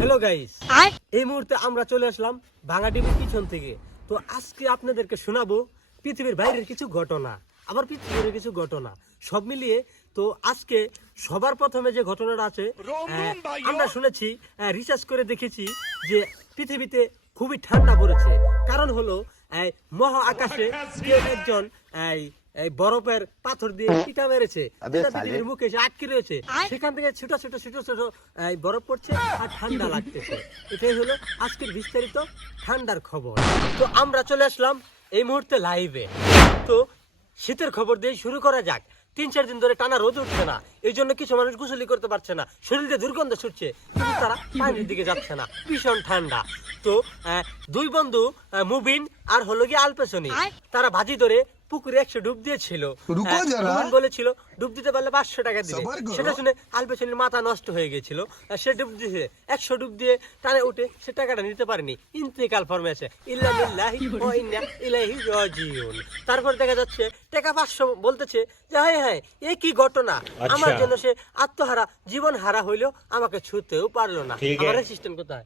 Hello guys এই মুহূর্তে আমরা চলে আসলাম ভাঙা টিভির পিছন থেকে। তো আজকে আপনাদেরকে শোনাবো পৃথিবীর বাইরের কিছু ঘটনা আবার পৃথিবীর কিছু ঘটনা সব মিলিয়ে। তো আজকে সবার প্রথমে যে ঘটনাটা আছে আমরা শুনেছি রিসার্চ করে দেখেছি যে পৃথিবীতে খুবই ঠান্ডা পড়েছে। কারণ হলো মহা আকাশে একজন এই বরফের পাথর দিয়ে ইটা মেরেছে। পৃথিবীর মুখে এসে আটকে রয়েছে। সেখান থেকে ছোট ছোট ছোট ছোট এই বরফ পড়ছে আর ঠান্ডা লাগতেছে। এটাই হলো আজকের বিস্তারিত ঠান্ডার খবর। তো আমরা চলে আসলাম এই মুহূর্তে লাইভে তো শীতের খবর দিয়ে শুরু করা যাক। তিন চার দিন ধরে টানা রোদ উঠছে না। এই জন্য কিছু মানুষ গোসলি করতে পারছে না। শরীরে দুর্গন্ধ ছুটছে। কিন্তু তারা পানির দিকে যাচ্ছে না। ভীষণ ঠান্ডা। তো দুই বন্ধু মুবিন আর হলো গিয়ে আলপেশনি। তারা ভাজি ধরে পুকুরে একশো ডুব দিয়েছিল। মুবিন বলেছিল ডুব দিতে পারলে পাঁচশো টাকা দিবে। সেটা শুনে আলপেশনির মাথা নষ্ট হয়ে গেছিল। সে ডুব দিয়েছে। একশো ডুব দিয়ে টানে উঠে সে টাকাটা নিতে পারেনি। ইন্তেকাল ফর্মে আছে। তারপর দেখা যাচ্ছে টাকা পাঁচশো বলতেছে যে হ্যাঁ হ্যাঁ এ কি ঘটনা? আমার জন্য সে আত্মহারা জীবন হারা হইলেও আমাকে ছুতেও পারল না। আমার কোথায়?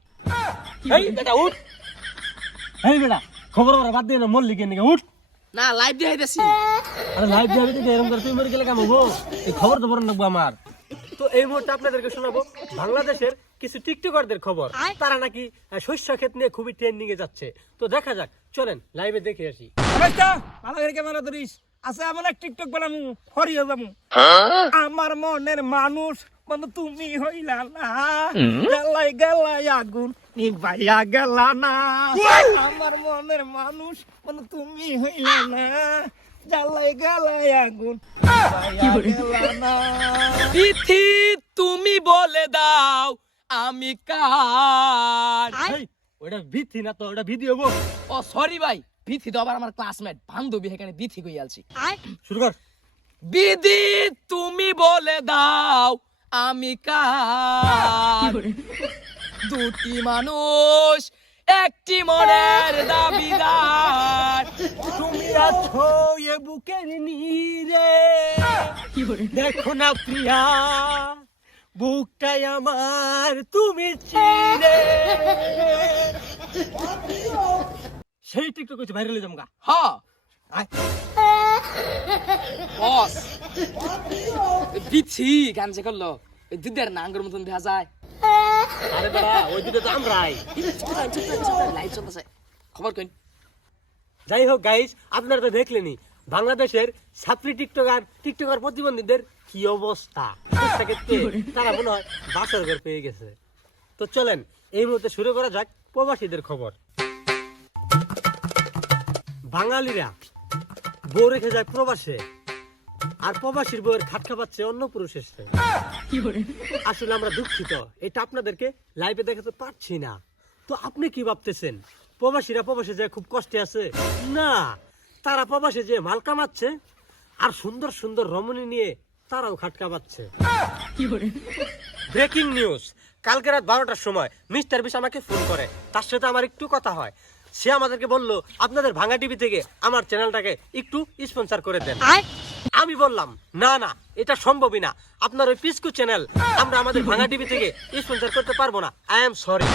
এই বেটা উঠ। এই বেটা খবর ওরা বাদ দিয়ে না মল্লিক নিকে? উঠ। না লাইভ দিয়ে হইতেছি আরে লাইভ যাবে তো এরকম করে তুই মরে গেলে কেমন হব? এই খবর তো রাখব আমার। তো এই মুহূর্তে আপনাদেরকে শোনাবো বাংলাদেশের কিছু টিকটকারদের খবর। তারা নাকি শস্য ক্ষেত নিয়ে খুবই ট্রেন্ডিং এ যাচ্ছে। তো দেখা যাক চলেন লাইভে দেখে আসি। অবস্থা ভালো করে ক্যামেরা ধরিস। আছে এমন এক টিকটক বানামু হরিয়ে যামু আমার মনের মানুষ বন্ধু তুমি হইলা না। গেলাই গেলাই আগুন নিভাইয়া গেলা না। আমার মনের মানুষ বন্ধু তুমি হইলা না। জ্বালাই গেলাই আগুন বিথি তুমি বলে দাও আমি কার? ওটা ভিথি না তো ওটা ভিডিও গো। ও সরি ভাই। বিথি তো আবার আমার ক্লাসমেট বান্ধবী এখানে বিথি কই আলছি শুরু কর। বিধি তুমি বলে দাও আমি কার? দুটি মানুষ একটি মনের দাবিদার। তুমি আছো এ বুকের নীরে। দেখো না প্রিয়া বুকটাই আমার তুমি চিরে সেই টিকটক হচ্ছে ভাইরাল হয়ে যামগা হ। বস। বিথি গান যে করল? দুধের নাঙ্গর মতন দেখা যায়। আরে বাবা ওই দুটো তো আমরাই লাইভ চলতেছে। খবর কইন। যাই হোক গাইস আপনারা তো দেখলেনই বাংলাদেশের ছাত্রী টিকটকার টিকটকার প্রতিবন্ধীদের কি অবস্থা? তারা মনে হয় বাসর ঘর পেয়ে গেছে। তো চলেন এই মুহূর্তে শুরু করা যাক প্রবাসীদের খবর। বাঙালিরা বউ রেখে যায় প্রবাসে আর প্রবাসীর বউয়ের খাটকা পাচ্ছে অন্য পুরুষের। আসলে আমরা দুঃখিত এটা আপনাদেরকে লাইভে দেখাতে পারছি না। তো আপনি কি ভাবতেছেন? প্রবাসীরা প্রবাসে যায় খুব কষ্টে আছে? না তারা প্রবাসে যে মাল কামাচ্ছে আর সুন্দর সুন্দর রমণী নিয়ে তারাও খাটকা পাচ্ছে ব্রেকিং নিউজ কালকে রাত বারোটার সময় মিস্টার বিশ আমাকে ফোন করে তার সাথে আমার একটু কথা হয়। সে আমাদেরকে বলল আপনাদের ভাঙা টিভি থেকে আমার চ্যানেলটাকে একটু স্পন্সার করে দেন। আমি বললাম না না এটা সম্ভবই না। আপনার ওই পিসকু চ্যানেল আমরা আমাদের ভাঙা টিভি থেকে স্পন্সার করতে পারব না। I am sorry.